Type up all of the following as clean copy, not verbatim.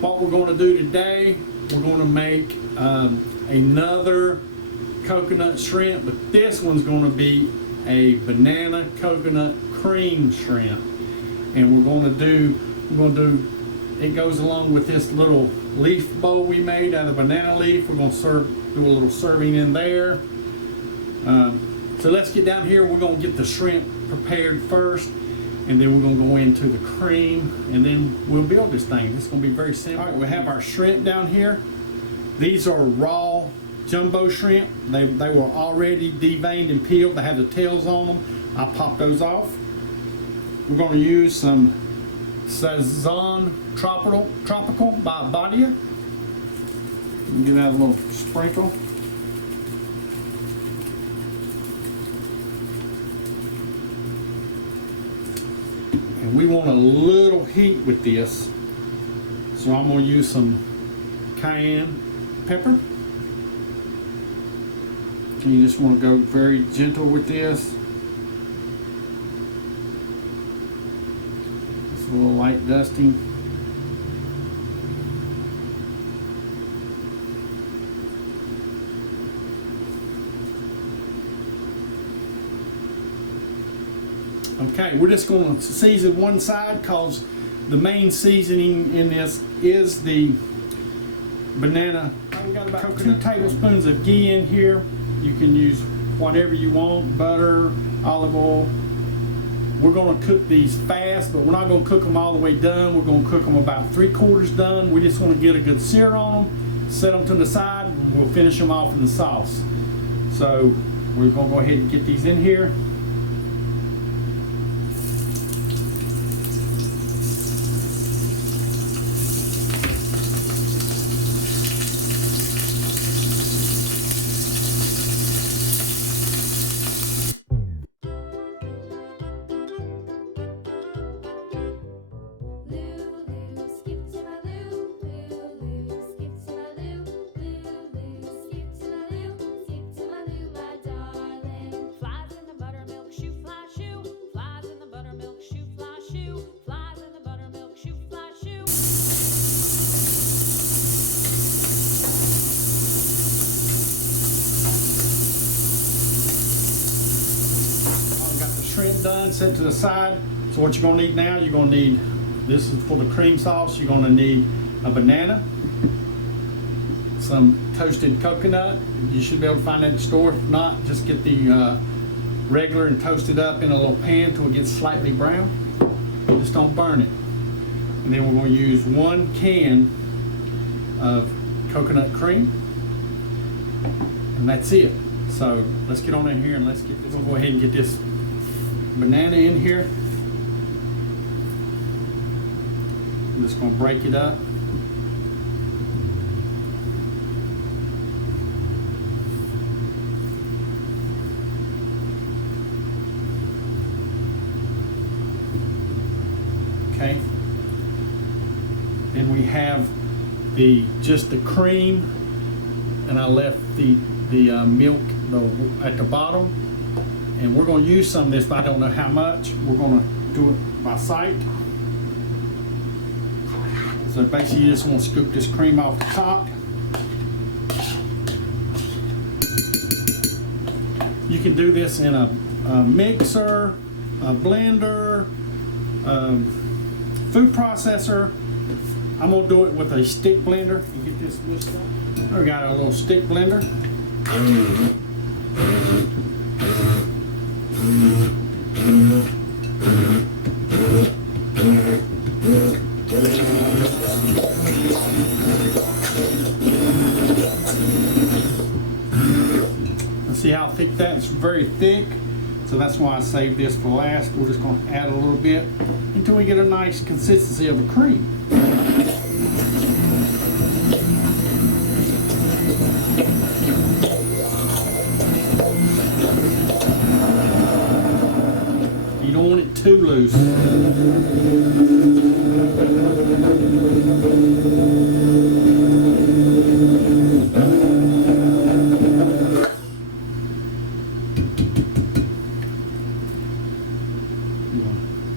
what we're going to do today, we're going to make another coconut shrimp, but this one's going to be a banana coconut cream shrimp. And we're going to do, it goes along with this little leaf bowl we made out of banana leaf. We're going to do a little serving in there. So let's get down here. We're going to get the shrimp prepared first, and then we're going to go into the cream, and then we'll build this thing. It's going to be very simple. All right, we have our shrimp down here. These are raw jumbo shrimp. They were already deveined and peeled. They have the tails on them. I popped those off. We're going to use some Saison Tropical by Badia. Get out a little sprinkle. And we want a little heat with this, so I'm going to use some cayenne pepper. And you just want to go very gentle with this. Just a little light dusting. Okay, we're just going to season one side because the main seasoning in this is the banana. I've got about 2 tablespoons of ghee in here. You can use whatever you want, butter, olive oil. We're going to cook these fast, but we're not going to cook them all the way done. We're going to cook them about 3/4 done. We just want to get a good sear on them, set them to the side, and we'll finish them off in the sauce. So we're going to go ahead and get these in here. Shrimp done, set to the side. So what you're going to need now, you're going to need, this is for the cream sauce, you're going to need a banana, some toasted coconut. You should be able to find that in the store. If not, just get the regular and toast it up in a little pan until it gets slightly brown. Just don't burn it. And then we're going to use 1 can of coconut cream, and that's it. So let's get on in here and let's get this. We'll go ahead and get this banana in here. I'm just going to break it up. Okay. Then we have just the cream, and I left the milk at the bottom. And we're going to use some of this, but I don't know how much. We're going to do it by sight. So basically you just want to scoop this cream off the top. You can do this in a mixer, a blender, food processor. I'm going to do it with a stick blender. You get this list up. We got a little stick blender. See how thick that is? Very thick, so that's why I saved this for last. We're just going to add a little bit until we get a nice consistency of a cream. You don't want it too loose.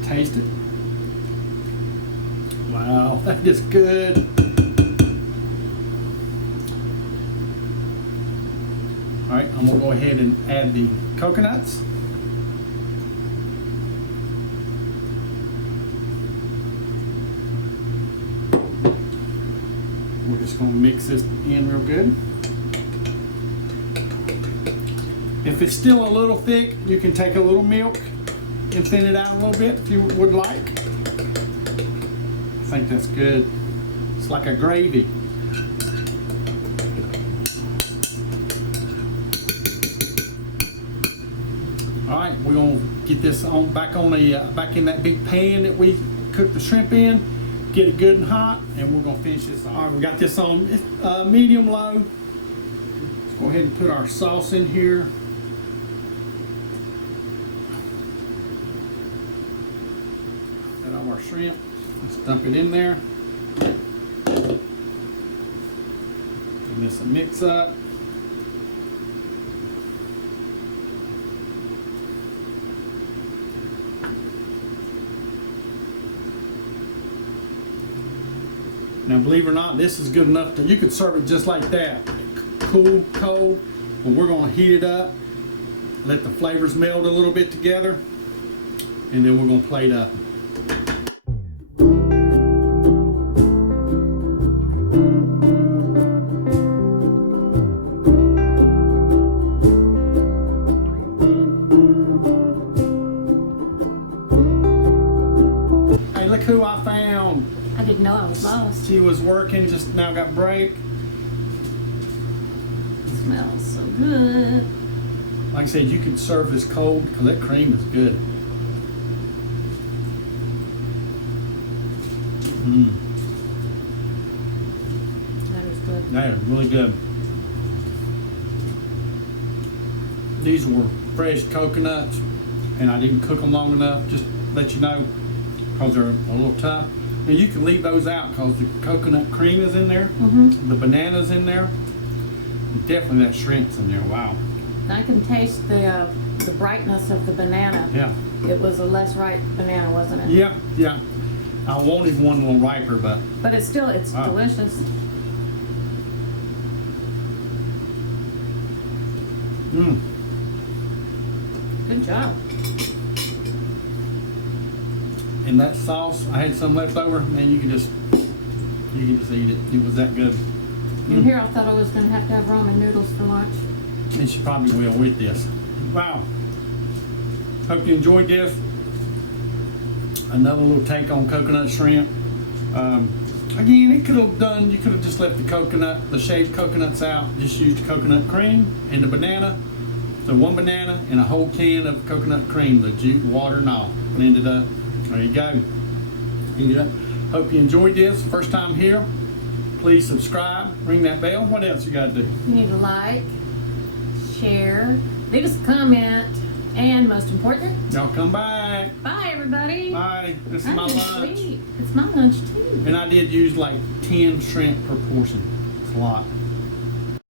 Taste it. Wow, that is good. I'm gonna go ahead and add the coconuts. We're just gonna mix this in real good. If it's still a little thick, you can take a little milk and thin it out a little bit if you would like. I think that's good. It's like a gravy. All right, we're gonna get this on back in that big pan that we cooked the shrimp in. Get it good and hot, and we're gonna finish this. All right, we got this on medium low. Let's go ahead and put our sauce in here. Got all our shrimp. Let's dump it in there. Give this a mix up. Now, believe it or not, this is good enough that you could serve it just like that, cool, cold. But we're going to heat it up, let the flavors meld a little bit together, and then we're going to plate up. Hey, look who I found. I didn't know I was lost. She was working, just now got break. It smells so good. Like I said, you can serve this cold because that cream is good. That is good. That is really good. These were fresh coconuts, and I didn't cook them long enough, just to let you know, because they're a little tough. And you can leave those out because the coconut cream is in there, the banana's in there, and definitely that shrimp's in there. Wow. I can taste the brightness of the banana. Yeah. It was a less ripe banana, wasn't it? Yeah, yeah. I wanted one a little riper, but it's wow. delicious. Good job. And that sauce, I had some left over, and you can just eat it. It was that good. And here I thought I was going to have ramen noodles for lunch. And she probably will with this. Wow. Hope you enjoyed this. Another little take on coconut shrimp. Again, you could have just left the shaved coconuts out. Just used coconut cream and the banana. So one banana and a whole can of coconut cream, the juice, water, and all. Blended up. There you go. Eat it up. Hope you enjoyed this. First time here, please subscribe, ring that bell. What else you got to do? You need to like, share, leave us a comment, and most important, Y'all come back. bye everybody. Bye. This is my lunch. Sweet. It's my lunch too. And I did use like 10 shrimp per portion. It's a lot.